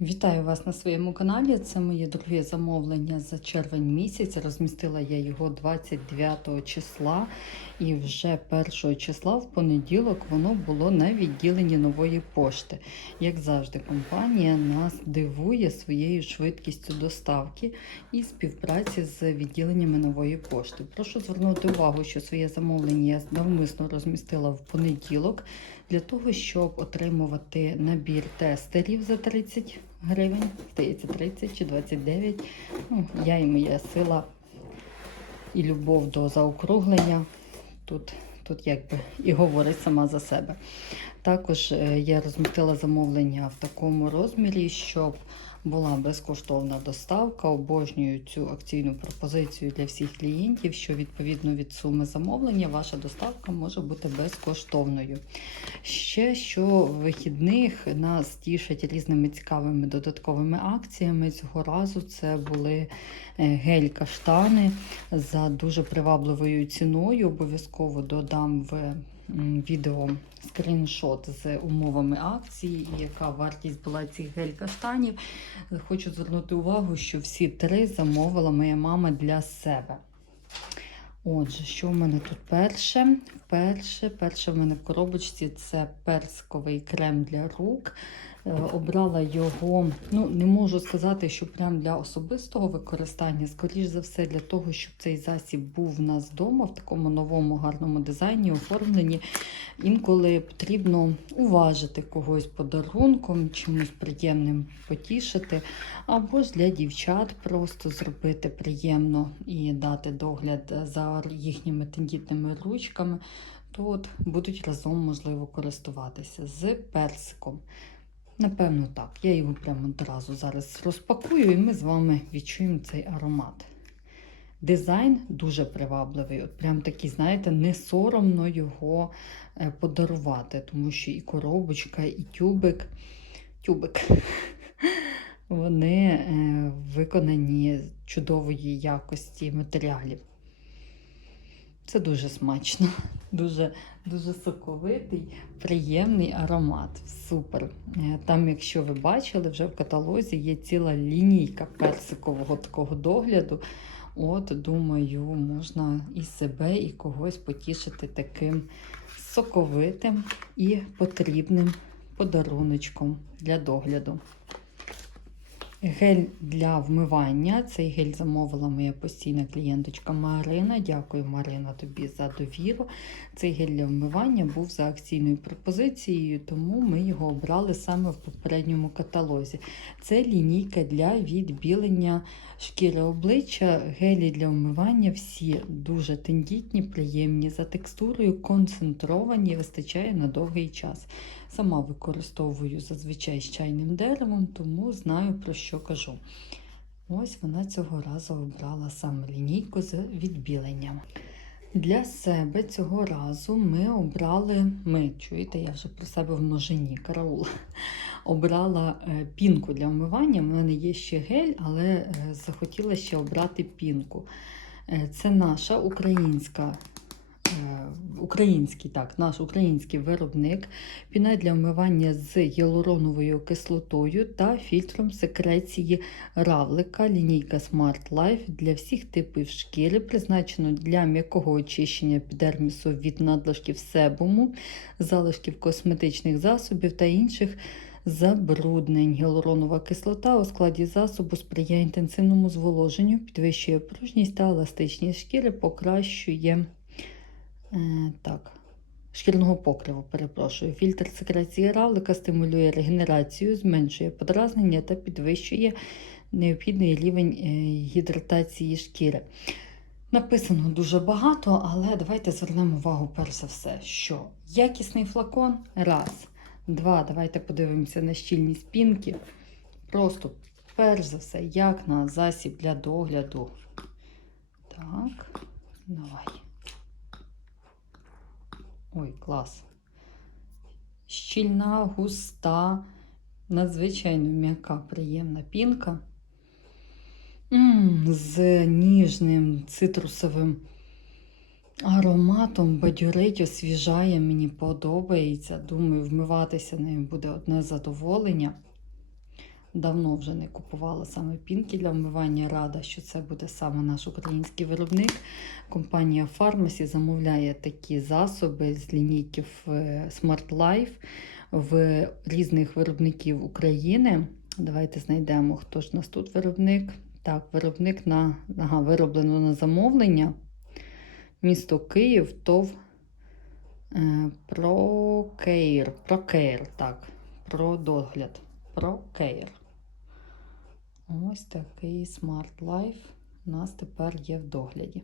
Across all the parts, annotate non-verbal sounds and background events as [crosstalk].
Вітаю вас на своєму каналі. Це моє друге замовлення за червень місяць. Розмістила я його 29 числа, і вже 1 числа в понеділок воно було на відділенні нової пошти. Як завжди, компанія нас дивує своєю швидкістю доставки і співпраці з відділеннями нової пошти. Прошу звернути увагу, що своє замовлення я навмисно розмістила в понеділок для того, щоб отримувати набір тестерів за 30 гривень, здається, 30 чи 29. Ну, я і моя сила і любов до заокруглення. Тут, тут якби і говорить сама за себе. Також е, я розмістила замовлення в такому розмірі, щоб була безкоштовна доставка. Обожнюю цю акційну пропозицію для всіх клієнтів, що відповідно від суми замовлення ваша доставка може бути безкоштовною. Ще що вихідних нас тішать різними цікавими додатковими акціями. Цього разу це були е, гель-каштани за дуже привабливою ціною. Обов'язково додам в відео скріншот з умовами акції і яка вартість була цих гель-каштанів. Хочу звернути увагу, що всі три замовила моя мама для себе. Отже, що в мене тут перше? Перше, перше в мене в коробочці це персиковий крем для рук. Е, Обрала його, ну не можу сказати, що прям для особистого використання, скоріш за все, для того, щоб цей засіб був в нас вдома в такому новому гарному дизайні, оформленні. Інколи потрібно уважити когось подарунком, чимось приємним потішити, або ж для дівчат просто зробити приємно і дати догляд за їхніми тендітними ручками. То будуть разом можливо користуватися з персиком. Напевно, так. Я його прямо одразу зараз розпакую, і ми з вами відчуємо цей аромат. Дизайн дуже привабливий. От прям такий, знаєте, не соромно його е, подарувати, тому що і коробочка, і тюбик. Тюбик. [laughs] Вони е, виконані чудової якості матеріалів. Це дуже смачно, [laughs] дуже, дуже соковитий, приємний аромат. Супер. Е, Там, якщо ви бачили, вже в каталозі є ціла лінійка персикового такого догляду. От, думаю, можна і себе, і когось потішити таким соковитим і потрібним подаруночком для догляду. Гель для вмивання. Цей гель замовила моя постійна клієнточка Марина. Дякую, Марина, тобі за довіру. Цей гель для вмивання був за акційною пропозицією, тому ми його обрали саме в попередньому каталозі. Це лінійка для відбілення шкіри обличчя. Гелі для вмивання всі дуже тендітні, приємні за текстурою, концентровані, вистачає на довгий час. Сама використовую зазвичай з чайним деревом, тому знаю про що кажу. Ось вона цього разу обрала саме лінійку з відбіленням. Для себе цього разу ми обрали, ми, чуєте, я вже про себе в множині, караул, [laughs] обрала е, пінку для вмивання. У мене є ще гель, але е, захотіла ще обрати пінку. Е, Це наша українська Український, так, наш український виробник, піна для вмивання з гіалуроновою кислотою та фільтром секреції равлика, лінійка Smart Life для всіх типів шкіри, призначено для м'якого очищення епідермісу від надлишків себуму, залишків косметичних засобів та інших забруднень. Гіалуронова кислота у складі засобу сприяє інтенсивному зволоженню, підвищує пружність та еластичність шкіри, покращує. Е, так, шкірного покриву, перепрошую. Фільтр секреції равлика стимулює регенерацію, зменшує подразнення та підвищує необхідний рівень е, гідратації шкіри. Написано дуже багато, але давайте звернемо увагу перш за все, що якісний флакон раз. Два. Давайте подивимося на щільність пінки. Просто, перш за все, як на засіб для догляду. Так, давай. Ой, клас. Щільна, густа, надзвичайно м'яка, приємна пінка. М -м, з ніжним цитрусовим ароматом бадюрить освіжає, мені подобається. Думаю, вмиватися нею буде одне задоволення. Давно вже не купувала саме пінки для вмивання. Рада, що це буде саме наш український виробник. Компанія Pharmacy замовляє такі засоби з лінійки в е, Smart Life в різних виробників України. Давайте знайдемо, хто ж у нас тут виробник. Так, виробник на ага, вироблено на замовлення. Місто Київ, ТОВ е, Прокейр. Прокейр, так, про догляд. Прокейр. Ось такий Smart Life у нас тепер є в догляді.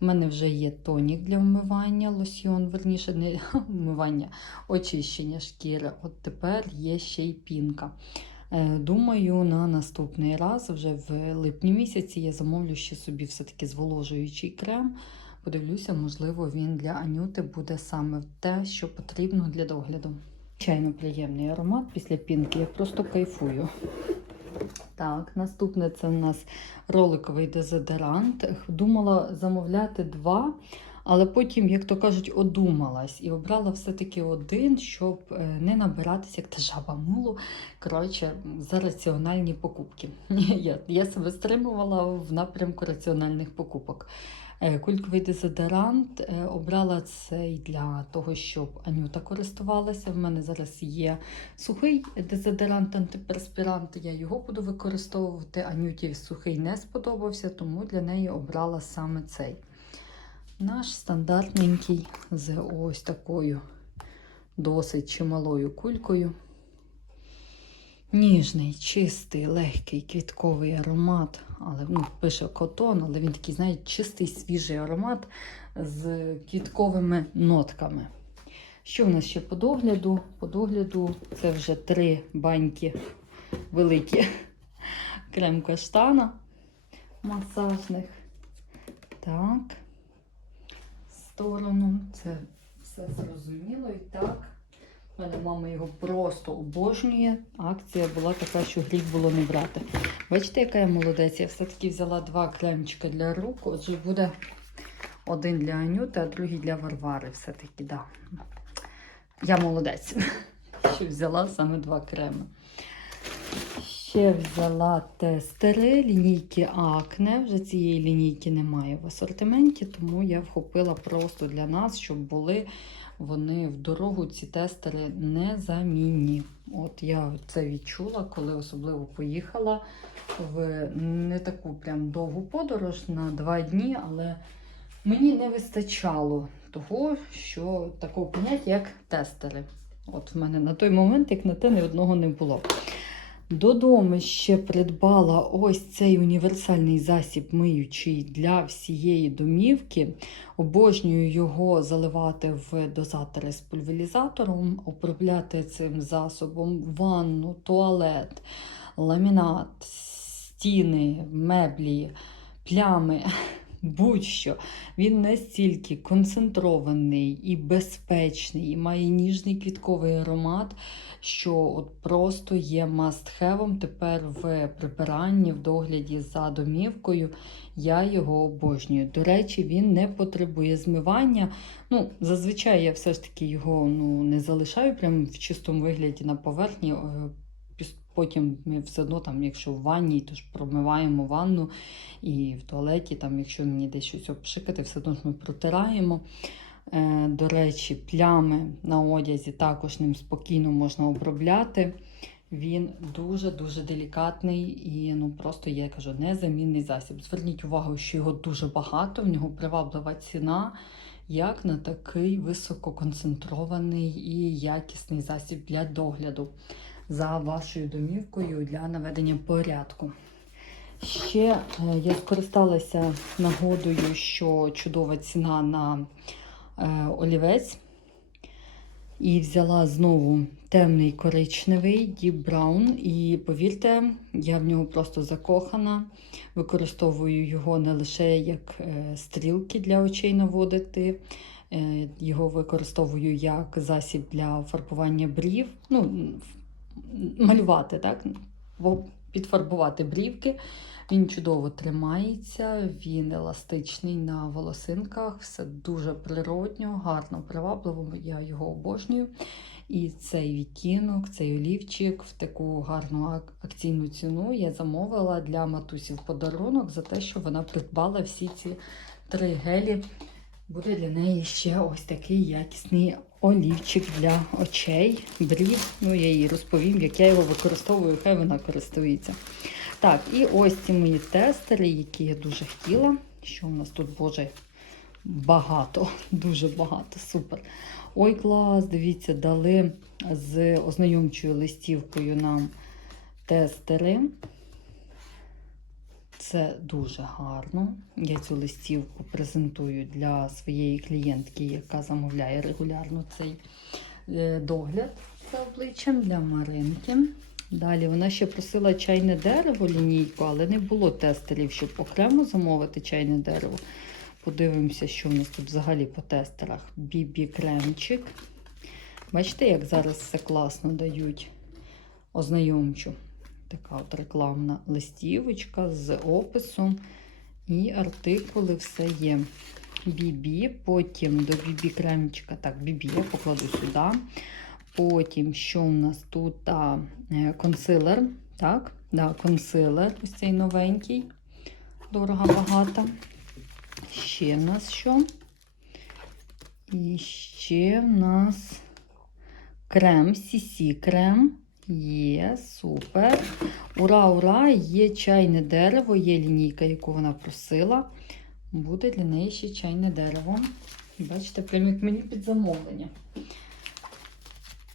У мене вже є тонік для вмивання, лосьйон, верніше, не [laughs] вмивання, очищення шкіри. От тепер є ще й пінка. Е, Думаю, на наступний раз, вже в липні місяці, я замовлю ще собі все-таки зволожуючий крем. Подивлюся, можливо, він для Анюти буде саме те, що потрібно для догляду. Звичайно, приємний аромат після пінки, я просто кайфую. Так, наступне це у нас роликовий дезодорант. Думала замовляти два, але потім, як то кажуть, одумалась і обрала все-таки один, щоб е, не набиратися, як та жаба мулу. Коротше, за раціональні покупки. [laughs] Я, я себе стримувала в напрямку раціональних покупок. Е, Кульковий дезодорант е, обрала цей для того, щоб Анюта користувалася. В мене зараз є сухий дезодорант, антиперспірант. Я його буду використовувати. Анюті сухий не сподобався, тому для неї обрала саме цей. Наш стандартненький з ось такою досить чималою кулькою. Ніжний, чистий, легкий квітковий аромат, але ну, пише котон, але він такий, знаєте, чистий, свіжий аромат з квітковими нотками. Що в нас ще по догляду? По догляду це вже три баньки великі крем каштана масажних. Так, сторону. Це все зрозуміло і так. Мене мама його просто обожнює. Акція була така, що гріх було не брати. Бачите, яка я молодець? Я все-таки взяла два кремчика для рук. Отже, буде один для Анюти, а другий для Варвари. Все-таки, да. Я молодець, [laughs] що взяла саме два креми. Ще взяла тестери лінійки Акне. Вже цієї лінійки немає в асортименті, тому я вхопила просто для нас, щоб були вони в дорогу, ці тестери незамінні. От я це відчула, коли особливо поїхала в не таку прям довгу подорож на два дні, але мені не вистачало того, що такого поняття, як тестери. От в мене на той момент, як на те, ні одного не було. Додому ще придбала ось цей універсальний засіб миючий для всієї домівки. Обожнюю його заливати в дозатори з пульверізатором, обробляти цим засобом ванну, туалет, ламінат, стіни, меблі, плями. Будь-що він настільки концентрований і безпечний, і має ніжний квітковий аромат, що от просто є must-have тепер в прибиранні, в догляді за домівкою. Я його обожнюю. До речі, він не потребує змивання. Ну, Зазвичай я все ж таки його ну, не залишаю прямо в чистому вигляді на поверхні. Потім ми все одно, там, якщо в ванні, то ж промиваємо ванну і в туалеті, там, якщо мені десь щось обшикати, все одно ж ми протираємо. Е, До речі, плями на одязі також ним спокійно можна обробляти. Він дуже-дуже делікатний і ну, просто, я кажу, незамінний засіб. Зверніть увагу, що його дуже багато, в нього приваблива ціна, як на такий висококонцентрований і якісний засіб для догляду за вашою домівкою для наведення порядку. Ще е, я скористалася нагодою, що чудова ціна на е, олівець. І взяла знову темний коричневий Deep Brown. І повірте, я в нього просто закохана. Використовую його не лише як е, стрілки для очей наводити. Його використовую як засіб для фарбування брів. Ну, малювати, так? Підфарбувати брівки. Він чудово тримається, він еластичний на волосинках, все дуже природньо, гарно, привабливо. Я його обожнюю. І цей відтінок, цей олівчик в таку гарну акційну ціну я замовила для матусі в подарунок за те, що вона придбала всі ці три гелі. Буде для неї ще ось такий якісний олівчик для очей, брів. Ну, я їй розповім, як я його використовую, хай вона користується. Так, і ось ці мої тестери, які я дуже хотіла. Що у нас тут, Боже, багато, [laughs] дуже багато, супер. Ой, клас, дивіться, дали з ознайомчою листівкою нам тестери. Це дуже гарно. Я цю листівку презентую для своєї клієнтки, яка замовляє регулярно цей е, догляд за обличчям для Маринки. Далі вона ще просила чайне дерево лінійку, але не було тестерів, щоб окремо замовити чайне дерево. Подивимося, що в нас тут взагалі по тестерах. Бібі кремчик. Бачите, як зараз все класно дають ознайомчу. Така от рекламна листівочка з описом і артикули, все є. Бібі, потім до бібі кремчика, так, бібі я покладу сюди. Потім, що у нас тут а, е, консилер, так, да, консилер, ось цей новенький, дорого багато. Ще в нас що? І ще в нас крем, CC крем. Є, супер. Ура, ура! Є чайне дерево, є лінійка, яку вона просила. Буде для неї ще чайне дерево. Бачите, прям як мені під замовлення.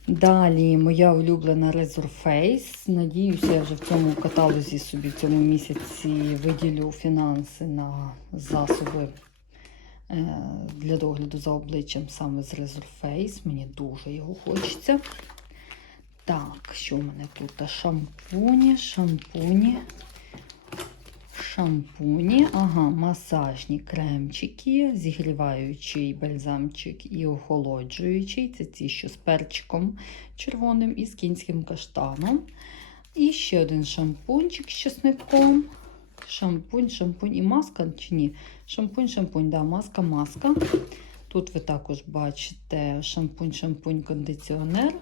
Далі моя улюблена Razor Face. Надіюся, я вже в цьому каталозі собі в цьому місяці виділю фінанси на засоби е, для догляду за обличчям саме з Razor Face. Мені дуже його хочеться. Так, що в мене тут? Шампуні, шампуні, шампуні, ага, масажні кремчики, зігріваючий бальзамчик і охолоджуючий. Це ці, що з перчиком червоним і з кінським каштаном. І ще один шампунчик з чесником. Шампунь, шампунь і маска чи ні? Шампунь, шампунь, да, маска, маска. Тут ви також бачите шампунь, шампунь, кондиціонер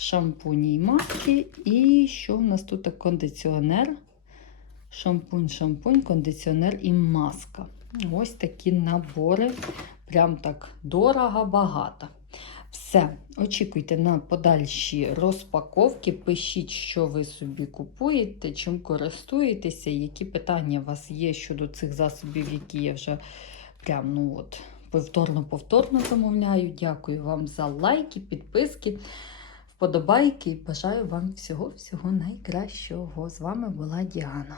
шампуні і маски. І що в нас тут кондиціонер? Шампунь, шампунь, кондиціонер і маска. Ось такі набори. Прям так дорого, багато. Все, очікуйте на подальші розпаковки. Пишіть, що ви собі купуєте, чим користуєтеся, які питання у вас є щодо цих засобів, які я вже прям, ну от, повторно-повторно замовляю. Дякую вам за лайки, підписки вподобайки і бажаю вам всього-всього найкращого. З вами була Діана.